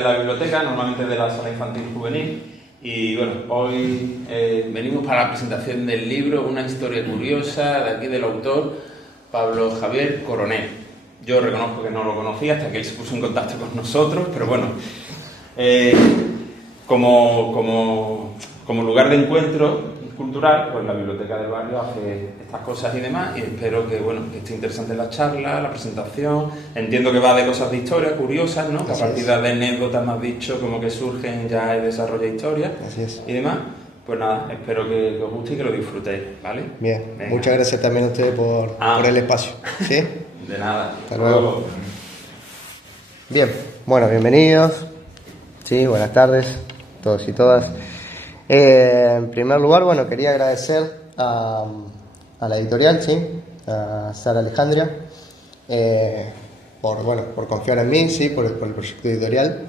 de la biblioteca, normalmente de la sala infantil juvenil. Y bueno, hoy venimos para la presentación del libro Una historia curiosa, de aquí del autor Pablo Javier Coronel. Yo reconozco que no lo conocía hasta que él se puso en contacto con nosotros, pero bueno, como lugar de encuentro cultural, pues la biblioteca del barrio hace estas cosas y demás, y espero que, bueno, que esté interesante la charla, la presentación. Entiendo que va de cosas de historia curiosas, ¿no? Que a partir de anécdotas, me has dicho, como que surgen ya el desarrollo de historias y demás. Pues nada, espero que os guste y que lo disfrutéis, ¿vale? Bien, venga. Muchas gracias también a ustedes por el espacio, ¿sí? De nada. Hasta luego. Bien, bueno, bienvenidos, sí, buenas tardes a todos y todas. En primer lugar, bueno, quería agradecer a la editorial, ¿sí? A Sara Alejandria, por confiar en mí, ¿sí? Por el proyecto editorial.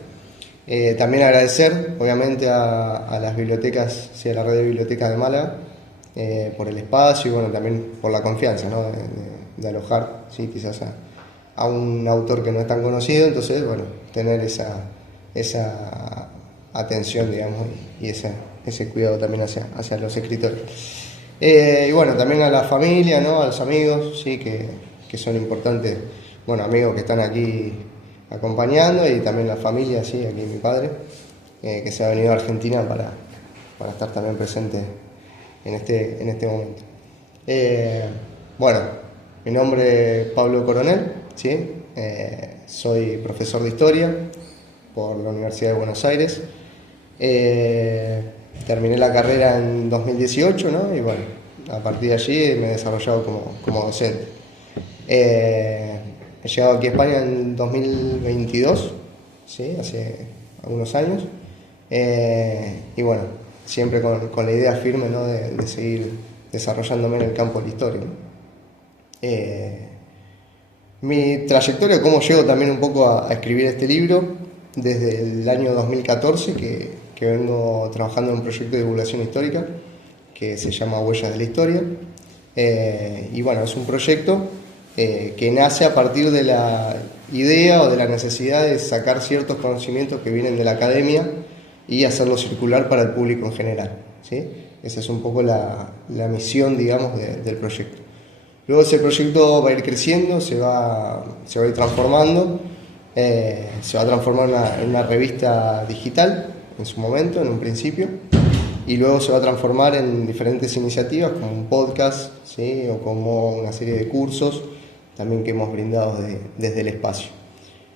También agradecer, obviamente, a las bibliotecas, ¿sí? A la red de bibliotecas de Málaga, por el espacio y, bueno, también por la confianza, ¿no? de alojar, ¿sí? Quizás a un autor que no es tan conocido, entonces, bueno, tener esa atención, digamos, y ese cuidado también hacia los escritores. Y bueno, también a la familia, ¿no? A los amigos, sí, que son importantes, bueno, amigos que están aquí acompañando, y también la familia, sí, aquí mi padre, que se ha venido a Argentina para estar también presente en este momento. Bueno, mi nombre es Pablo Coronel, ¿sí? Soy profesor de historia por la Universidad de Buenos Aires. Terminé la carrera en 2018, ¿no? Y bueno, a partir de allí me he desarrollado como docente. He llegado aquí a España en 2022, ¿sí? Hace algunos años. Y bueno, siempre con la idea firme, ¿no? de seguir desarrollándome en el campo de la historia, ¿no? Mi trayectoria, cómo llego también un poco a escribir este libro, desde el año 2014 que vengo trabajando en un proyecto de divulgación histórica que se llama Huellas de la Historia. Y bueno, es un proyecto que nace a partir de la idea o de la necesidad de sacar ciertos conocimientos que vienen de la academia y hacerlos circular para el público en general, ¿sí? Esa es un poco la misión, digamos, del proyecto. Luego ese proyecto va a ir creciendo, se va a ir transformando, se va a transformar en una revista digital en su momento, en un principio, y luego se va a transformar en diferentes iniciativas como un podcast, ¿sí? O como una serie de cursos también que hemos brindado desde el espacio.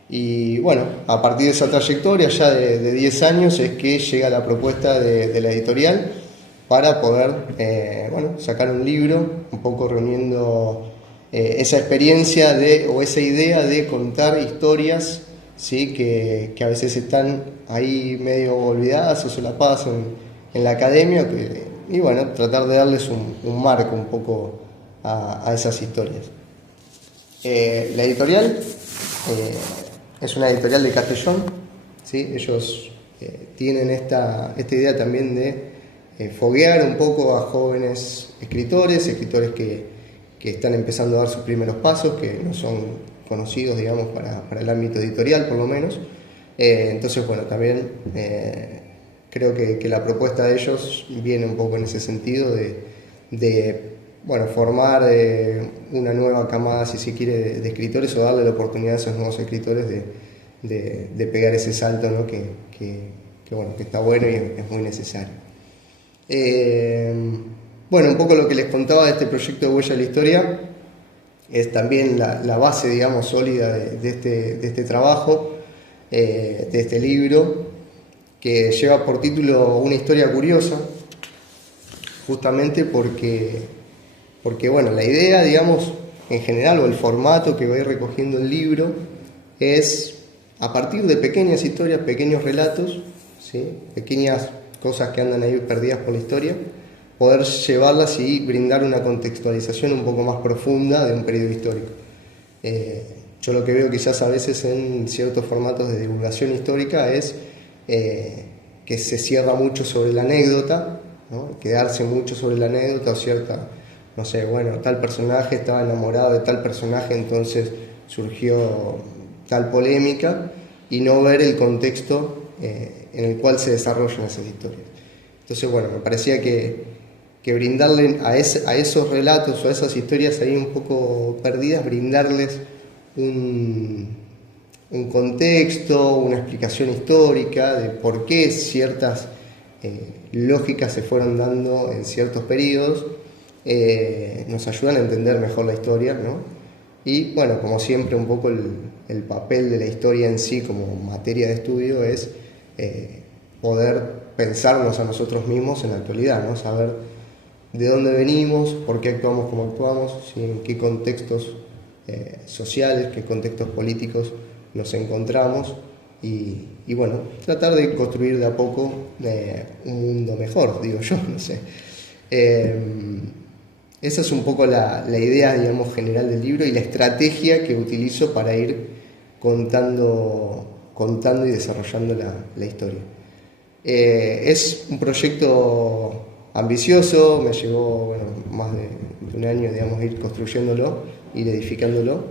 Y bueno, a partir de esa trayectoria ya de 10 años es que llega la propuesta de la editorial para poder sacar un libro, un poco reuniendo esa experiencia o esa idea de contar historias, ¿sí? que a veces están ahí medio olvidadas o se la pasan en la academia, y bueno, tratar de darles un marco un poco a esas historias. La editorial es una editorial de Castellón, ¿sí? Ellos tienen esta idea también de foguear un poco a jóvenes escritores que están empezando a dar sus primeros pasos, que no son conocidos, digamos, para el ámbito editorial, por lo menos. Entonces, bueno, también creo que la propuesta de ellos viene un poco en ese sentido de formar una nueva camada, si se quiere, de escritores, o darle la oportunidad a esos nuevos escritores de pegar ese salto, ¿no? que está bueno y es muy necesario. Un poco lo que les contaba de este proyecto de Huella de la Historia es también la base, digamos, sólida de este trabajo, de este libro, que lleva por título Una historia curiosa, justamente porque la idea, digamos, en general, o el formato que va a ir recogiendo el libro, es a partir de pequeñas historias, pequeños relatos, ¿sí? Pequeñas cosas que andan ahí perdidas por la historia, poder llevarlas y brindar una contextualización un poco más profunda de un periodo histórico. Yo lo que veo quizás a veces en ciertos formatos de divulgación histórica es que se cierra mucho sobre la anécdota, ¿no? Quedarse mucho sobre la anécdota o cierta, no sé, bueno, tal personaje estaba enamorado de tal personaje, entonces surgió tal polémica, y no ver el contexto en el cual se desarrollan esas historias. Entonces, bueno, me parecía que brindarle a esos relatos o a esas historias ahí un poco perdidas, brindarles un contexto, una explicación histórica de por qué ciertas lógicas se fueron dando en ciertos periodos, nos ayudan a entender mejor la historia, ¿no? Y bueno, como siempre, un poco el papel de la historia en sí como materia de estudio es poder pensarnos a nosotros mismos en la actualidad, ¿no? Saber de dónde venimos, por qué actuamos como actuamos, ¿sí? En qué contextos sociales, qué contextos políticos nos encontramos y bueno, tratar de construir de a poco un mundo mejor, digo yo, no sé. Esa es un poco la idea, digamos, general del libro y la estrategia que utilizo para ir contando y desarrollando la historia. Es un proyecto ambicioso, me llevó más de un año, digamos, ir construyéndolo, ir edificándolo,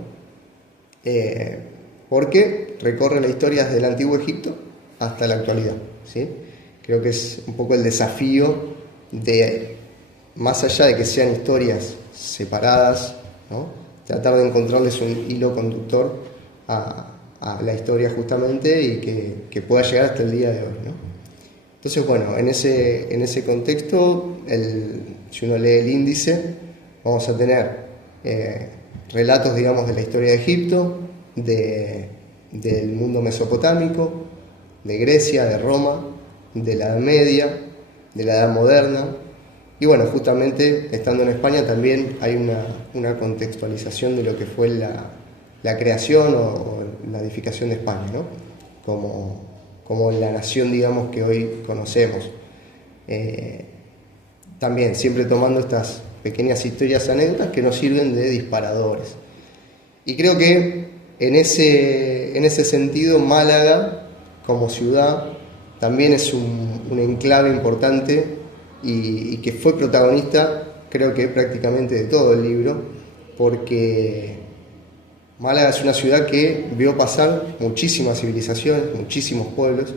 porque recorre la historia desde el Antiguo Egipto hasta la actualidad, ¿sí? Creo que es un poco el desafío de, más allá de que sean historias separadas, ¿no? Tratar de encontrarles un hilo conductor a la historia justamente y que pueda llegar hasta el día de hoy, ¿no? Entonces, bueno, en ese contexto, si uno lee el índice, vamos a tener relatos, digamos, de la historia de Egipto, del mundo mesopotámico, de Grecia, de Roma, de la Edad Media, de la Edad Moderna. Y bueno, justamente estando en España también hay una contextualización de lo que fue la creación o la edificación de España, ¿no? Como la nación, digamos, que hoy conocemos. También siempre tomando estas pequeñas historias, anécdotas que nos sirven de disparadores. Y creo que en ese sentido Málaga como ciudad también es un enclave importante y que fue protagonista, creo que prácticamente de todo el libro, porque Málaga es una ciudad que vio pasar muchísimas civilizaciones, muchísimos pueblos,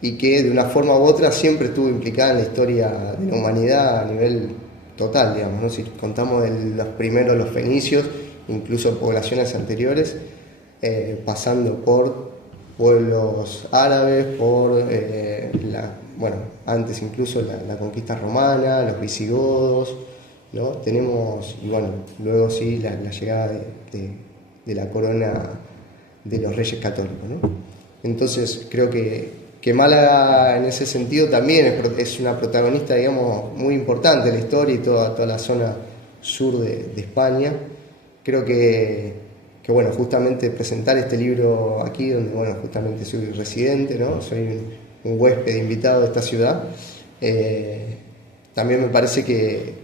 y que de una forma u otra siempre estuvo implicada en la historia de la humanidad a nivel total, digamos, ¿no? Si contamos de los primeros, los fenicios, incluso poblaciones anteriores, pasando por pueblos árabes, por antes incluso la conquista romana, los visigodos, ¿no? Tenemos, y bueno, luego sí la llegada de la corona de los reyes católicos, ¿no? Entonces creo que Málaga en ese sentido también es una protagonista, digamos, muy importante en la historia y toda la zona sur de España. Creo que bueno, justamente presentar este libro aquí, donde bueno, justamente soy residente, ¿no? Soy un huésped invitado de esta ciudad, también me parece que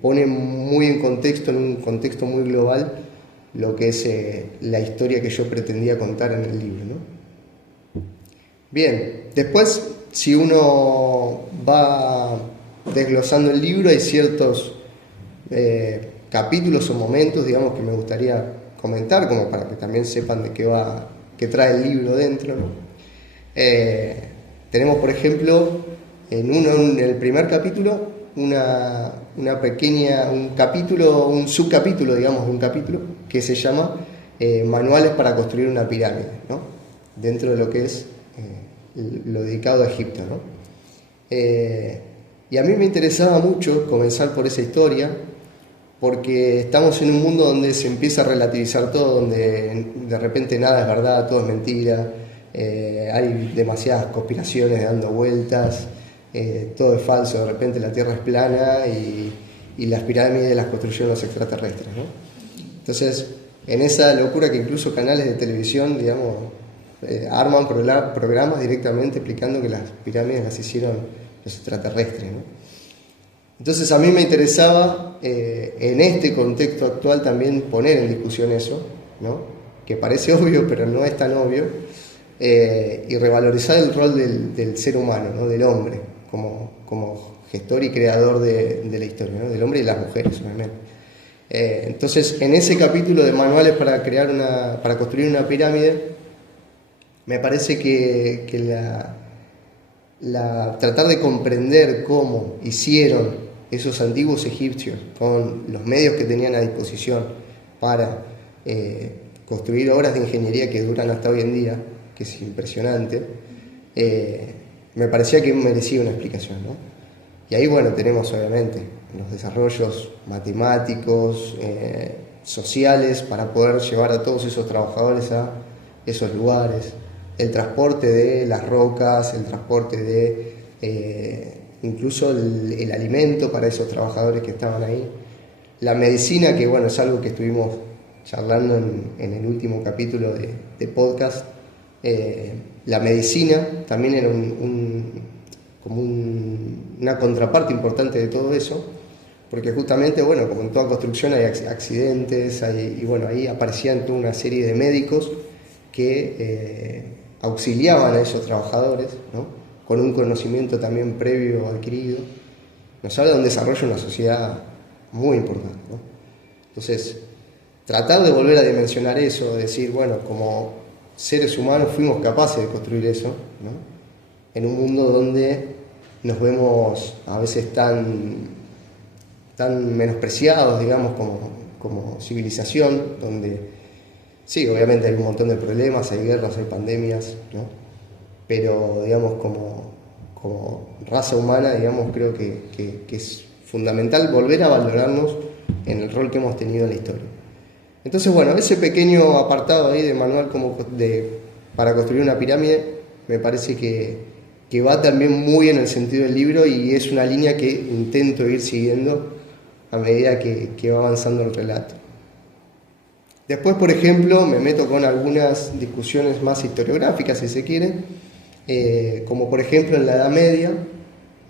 pone muy en un contexto muy global, lo que es la historia que yo pretendía contar en el libro, ¿no? Bien, después, si uno va desglosando el libro, hay ciertos capítulos o momentos, digamos, que me gustaría comentar, como para que también sepan de qué trae el libro dentro, ¿no? Tenemos, por ejemplo, en el primer capítulo, un subcapítulo, digamos, de un capítulo, que se llama Manuales para construir una pirámide, ¿no? Dentro de lo que es lo dedicado a Egipto, ¿no? Y a mí me interesaba mucho comenzar por esa historia, porque estamos en un mundo donde se empieza a relativizar todo, donde de repente nada es verdad, todo es mentira, hay demasiadas conspiraciones dando vueltas, todo es falso, de repente la Tierra es plana y las pirámides las construyeron los extraterrestres, ¿no? Entonces, en esa locura que incluso canales de televisión, digamos, arman programas directamente explicando que las pirámides las hicieron los extraterrestres, ¿no? Entonces a mí me interesaba en este contexto actual también poner en discusión eso, ¿no? Que parece obvio pero no es tan obvio, y revalorizar el rol del ser humano, ¿no? Del hombre como gestor y creador de la historia, ¿no? Del hombre y las mujeres, obviamente. Entonces en ese capítulo de manuales para construir una pirámide, me parece que tratar de comprender cómo hicieron esos antiguos egipcios con los medios que tenían a disposición para construir obras de ingeniería que duran hasta hoy en día, que es impresionante, me parecía que merecía una explicación, ¿no? Y ahí, bueno, tenemos obviamente los desarrollos matemáticos, sociales, para poder llevar a todos esos trabajadores a esos lugares, el transporte de las rocas, el transporte de incluso el alimento para esos trabajadores que estaban ahí, la medicina, que bueno, es algo que estuvimos charlando en el último capítulo de podcast. La medicina también era una contraparte importante de todo eso, porque justamente, bueno, como en toda construcción hay accidentes, y bueno, ahí aparecían toda una serie de médicos que auxiliaban a esos trabajadores, ¿no? Con un conocimiento también previo adquirido. Nos habla de un desarrollo en una sociedad muy importante, ¿no? Entonces, tratar de volver a dimensionar eso, decir, bueno, como seres humanos fuimos capaces de construir eso, ¿no? En un mundo donde nos vemos a veces tan menospreciados, digamos, como civilización, donde sí, obviamente hay un montón de problemas, hay guerras, hay pandemias, ¿no? Pero, digamos, como raza humana, digamos, creo que es fundamental volver a valorarnos en el rol que hemos tenido en la historia. Entonces, bueno, ese pequeño apartado ahí de manual para construir una pirámide me parece que va también muy en el sentido del libro, y es una línea que intento ir siguiendo a medida que va avanzando el relato. Después, por ejemplo, me meto con algunas discusiones más historiográficas, si se quiere, como por ejemplo en la Edad Media,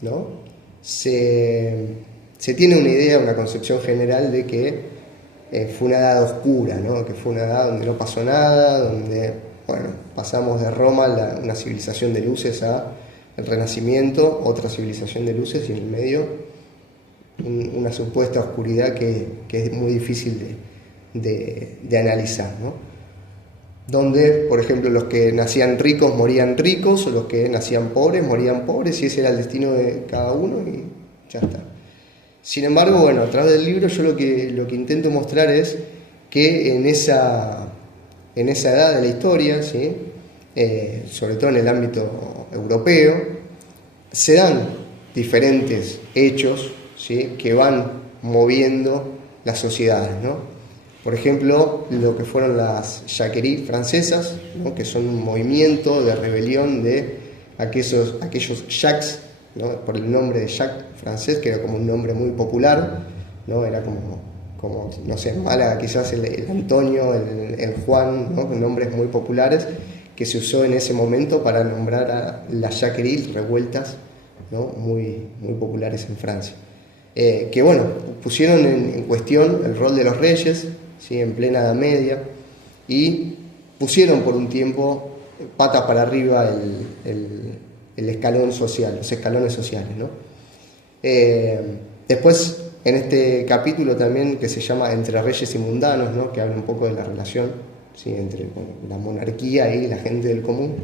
¿no? Se tiene una idea, una concepción general de que fue una edad oscura, ¿no? Que fue una edad donde no pasó nada, donde, bueno, pasamos de Roma, una civilización de luces, a el Renacimiento, otra civilización de luces, y en el medio una supuesta oscuridad que es muy difícil de analizar, ¿no? Donde, por ejemplo, los que nacían ricos morían ricos, o los que nacían pobres morían pobres, y ese era el destino de cada uno, y ya está. Sin embargo, bueno, a través del libro yo lo que intento mostrar es que en esa edad de la historia, ¿sí? Sobre todo en el ámbito europeo, se dan diferentes hechos, ¿sí? Que van moviendo las sociedades, ¿no? Por ejemplo, lo que fueron las jacqueries francesas, ¿no? Que son un movimiento de rebelión de aquellos jacques, ¿no? Por el nombre de Jacques francés, que era como un nombre muy popular, ¿no? Era como no sé, en Málaga quizás el Antonio, el Juan, ¿no? Nombres muy populares que se usó en ese momento para nombrar a las jacqueries, revueltas, ¿no? Muy, muy populares en Francia. Que bueno, pusieron en cuestión el rol de los reyes, ¿sí? En plena Edad Media, y pusieron por un tiempo patas para arriba el escalón social, los escalones sociales, ¿no? Después, en este capítulo también, que se llama Entre Reyes y Mundanos, ¿no? Que habla un poco de la relación, ¿sí? Entre la monarquía y la gente del común.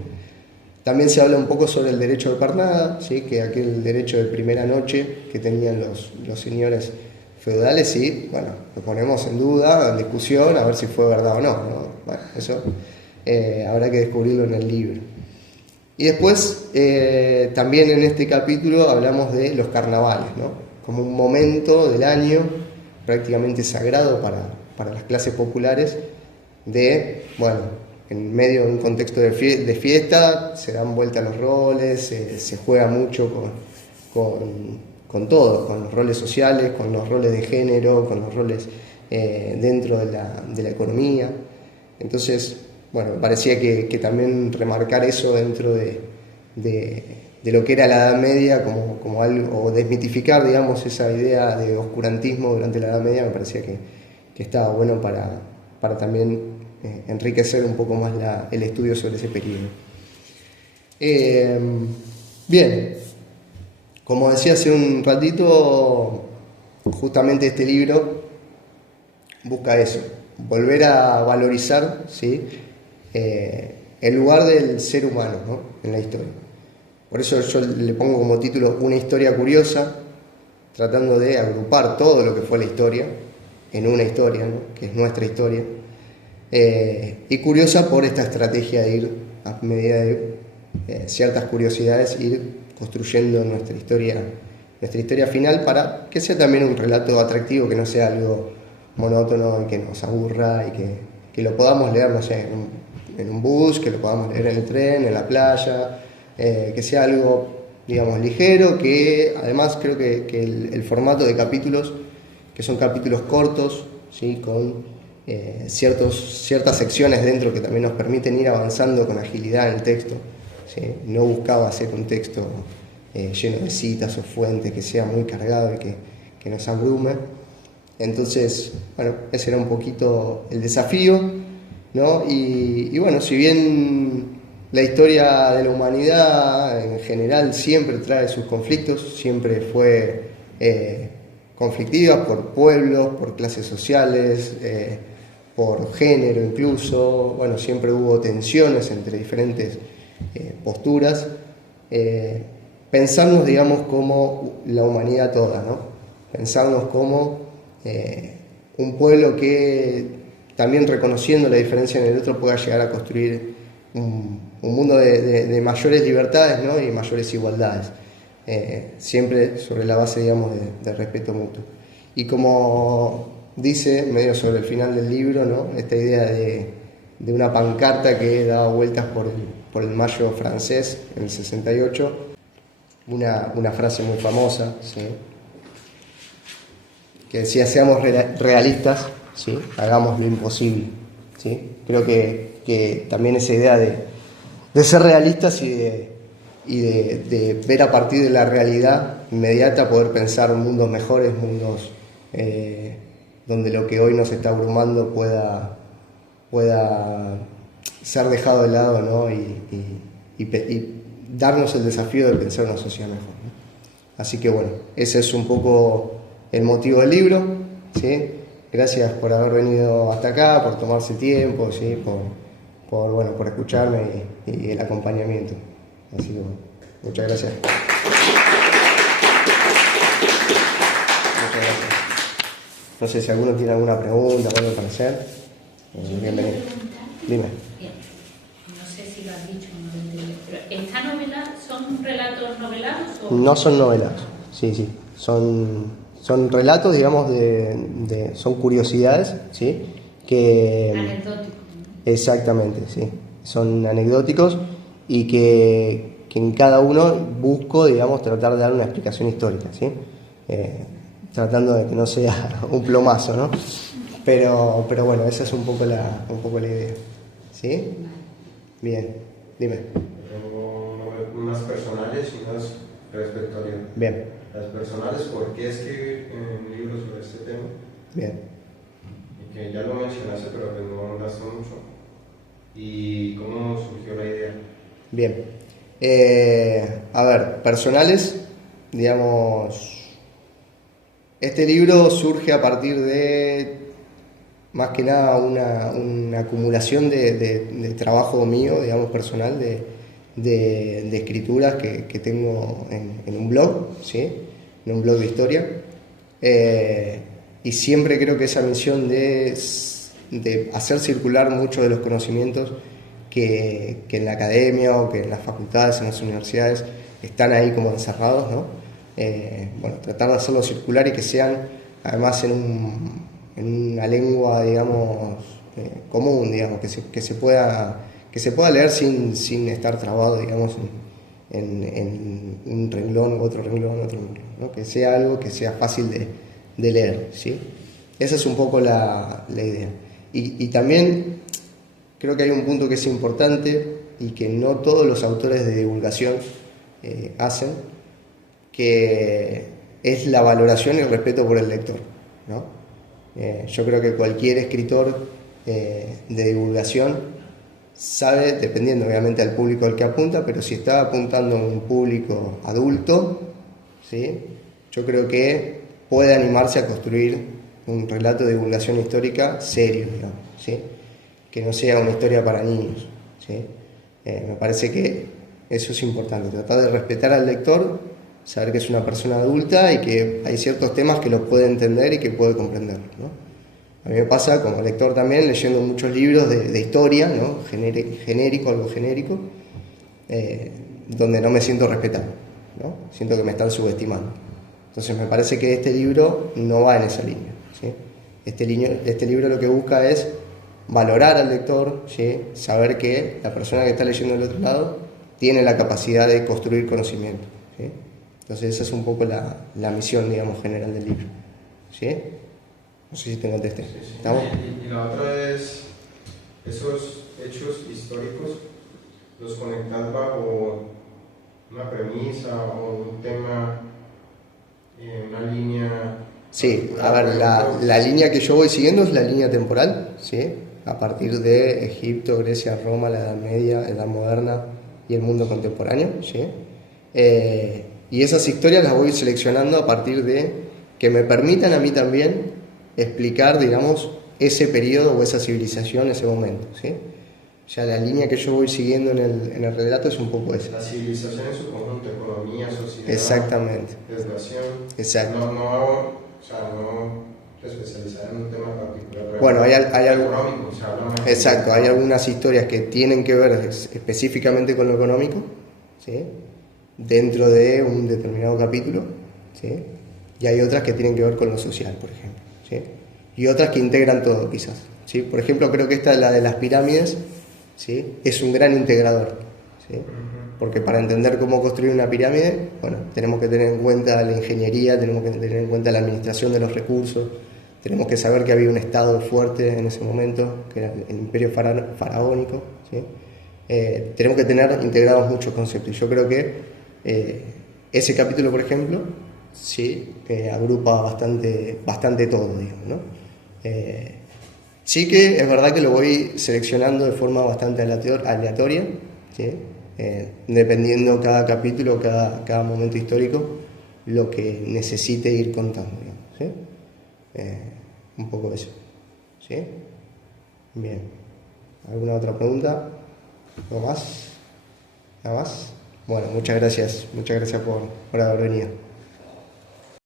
También se habla un poco sobre el derecho de pernada, ¿sí? Que aquel derecho de primera noche que tenían los señores feudales, y bueno, lo ponemos en duda, en discusión, a ver si fue verdad o no, ¿no? Bueno, eso habrá que descubrirlo en el libro. Y después, también en este capítulo hablamos de los carnavales, ¿no? Como un momento del año prácticamente sagrado para las clases populares, bueno, en medio de un contexto de fiesta, se dan vuelta los roles, se juega mucho con todo, con los roles sociales, con los roles de género, con los roles dentro de la economía. Entonces, bueno, me parecía que también remarcar eso dentro de lo que era la Edad Media como algo, o desmitificar, digamos, esa idea de oscurantismo durante la Edad Media, me parecía que estaba bueno para también enriquecer un poco más el estudio sobre ese periodo. Bien, como decía hace un ratito, justamente este libro busca eso, volver a valorizar, ¿sí? el lugar del ser humano, ¿no?, en la historia. Por eso yo le pongo como título Una historia curiosa, tratando de agrupar todo lo que fue la historia en una historia, ¿no?, que es nuestra historia, y curiosa por esta estrategia de ir, a medida de ciertas curiosidades, ir construyendo nuestra historia final, para que sea también un relato atractivo, que no sea algo monótono y que nos aburra, y que lo podamos leer, no sé, en un bus, que lo podamos leer en el tren, en la playa, que sea algo, digamos, ligero, que además creo que el formato de capítulos, que son capítulos cortos, ¿sí?, con ciertas secciones dentro que también nos permiten ir avanzando con agilidad en el texto, ¿sí? No buscaba hacer un texto lleno de citas o fuentes, que sea muy cargado y que nos abrume. Entonces, bueno, ese era un poquito el desafío, ¿no? Y bueno, si bien la historia de la humanidad en general siempre trae sus conflictos, siempre fue conflictiva por pueblos, por clases sociales, por género incluso, bueno, siempre hubo tensiones entre diferentes posturas. Pensarnos, digamos, como la humanidad toda, ¿no? Pensarnos como un pueblo que, también reconociendo la diferencia en el otro, pueda llegar a construir un mundo de mayores libertades, ¿no?, y mayores igualdades, siempre sobre la base, digamos, de respeto mutuo. Y como dice, medio sobre el final del libro, ¿no?, esta idea de una pancarta que daba vueltas por el Mayo francés en el 68, una frase muy famosa, ¿sí?, que decía: seamos realistas, ¿sí?, hagamos lo imposible, ¿sí? Creo que también esa idea de ser realistas y de ver a partir de la realidad inmediata, poder pensar mundos mejores, mundos donde lo que hoy nos está abrumando pueda ser dejado de lado, ¿no?, y darnos el desafío de pensar una sociedad mejor, ¿no? Así que bueno, ese es un poco el motivo del libro, ¿sí? Gracias por haber venido hasta acá, por tomarse tiempo, ¿sí?, por escucharme y el acompañamiento. Así que bueno, muchas gracias. Muchas gracias. No sé si alguno tiene alguna pregunta o algo para hacer. Bienvenido. Dime. Bien. No sé si lo has dicho o no lo entiendo, pero ¿esta novela son relatos novelados o...? No son novelados, sí. Son relatos, digamos, son curiosidades, ¿sí? Anecdóticos, ¿no? Exactamente, sí. Son anecdóticos y que en cada uno busco, digamos, tratar de dar una explicación histórica, ¿sí? Tratando de que no sea un plomazo, ¿no? Pero bueno, esa es un poco la idea, ¿sí? Bien, dime. Tengo unas personales y unas respecto a libros. Bien. Las personales, ¿por qué escribir un libro sobre este tema? Bien. Y que ya lo mencionaste, pero que no hablaste mucho. ¿Y cómo surgió la idea? Bien. A ver, personales, digamos, este libro surge a partir de, más que nada, una acumulación de trabajo mío, digamos, personal, de escrituras que tengo en un blog, ¿sí?, en un blog de historia, y siempre creo que esa misión de hacer circular muchos de los conocimientos que en la academia o que en las facultades, en las universidades, están ahí como encerrados, ¿no? Bueno, tratar de hacerlo circular y que sean además en una lengua, digamos, común, digamos, que se pueda leer sin estar trabado, digamos, en un renglón, otro renglón, ¿no? Que sea algo que sea fácil de leer, ¿sí? Esa es un poco la idea. Y también creo que hay un punto que es importante y que no todos los autores de divulgación hacen, que es la valoración y el respeto por el lector, ¿no? Yo creo que cualquier escritor de divulgación sabe, dependiendo obviamente del público al que apunta, pero si está apuntando a un público adulto, ¿sí?, yo creo que puede animarse a construir un relato de divulgación histórica serio, digamos, ¿sí?, que no sea una historia para niños, ¿sí? Me parece que eso es importante, tratar de respetar al lector, saber que es una persona adulta y que hay ciertos temas que lo puede entender y que puede comprender, ¿no? A mí me pasa como lector también leyendo muchos libros de historia, ¿no? Genérico, algo genérico, donde no me siento respetado, ¿no? Siento que me están subestimando. Entonces me parece que este libro no va en esa línea, ¿sí? Este libro lo que busca es valorar al lector, ¿sí? Saber que la persona que está leyendo del otro lado tiene la capacidad de construir conocimiento, ¿sí? Entonces esa es un poco la misión, digamos, general del libro, ¿sí? No sé si te contesté. Sí, sí. ¿Estamos? Y la otra es, esos hechos históricos los conectas bajo una premisa o un tema, una línea. Sí, a ver, la línea que yo voy siguiendo es la línea temporal, ¿sí? A partir de Egipto, Grecia, Roma, la Edad Media, la Edad Moderna y el mundo contemporáneo, ¿sí? Y esas historias las voy seleccionando a partir de que me permitan a mí también explicar, digamos, ese periodo o esa civilización, ese momento, ¿sí? O sea, la línea que yo voy siguiendo en el relato es un poco esa. La civilización en su conjunto, economía, sociedad, Exactamente. educación. Exacto. No especializar en un tema particular. Bueno, hay algo económico, o sea, habla exacto, hay algunas historias que tienen que ver específicamente con lo económico, ¿sí? Dentro de un determinado capítulo, ¿sí? Y hay otras que tienen que ver con lo social, por ejemplo, ¿sí? Y otras que integran todo, quizás, ¿sí? Por ejemplo, creo que esta, la de las pirámides, ¿sí? Es un gran integrador, ¿sí? Porque para entender cómo construir una pirámide, bueno, tenemos que tener en cuenta la ingeniería, tenemos que tener en cuenta la administración de los recursos, tenemos que saber que había un estado fuerte en ese momento, que era el imperio faraónico, ¿sí? Tenemos que tener integrados muchos conceptos. Y yo creo que ese capítulo, por ejemplo, sí, agrupa bastante todo, digamos, ¿no? Sí que es verdad que lo voy seleccionando de forma bastante aleatoria, ¿sí? Dependiendo cada capítulo, cada momento histórico, lo que necesite ir contando, digamos, ¿sí? Un poco eso, ¿sí? Bien. ¿Alguna otra pregunta? ¿Algo más? ¿Nada más? Bueno, muchas gracias por haber venido.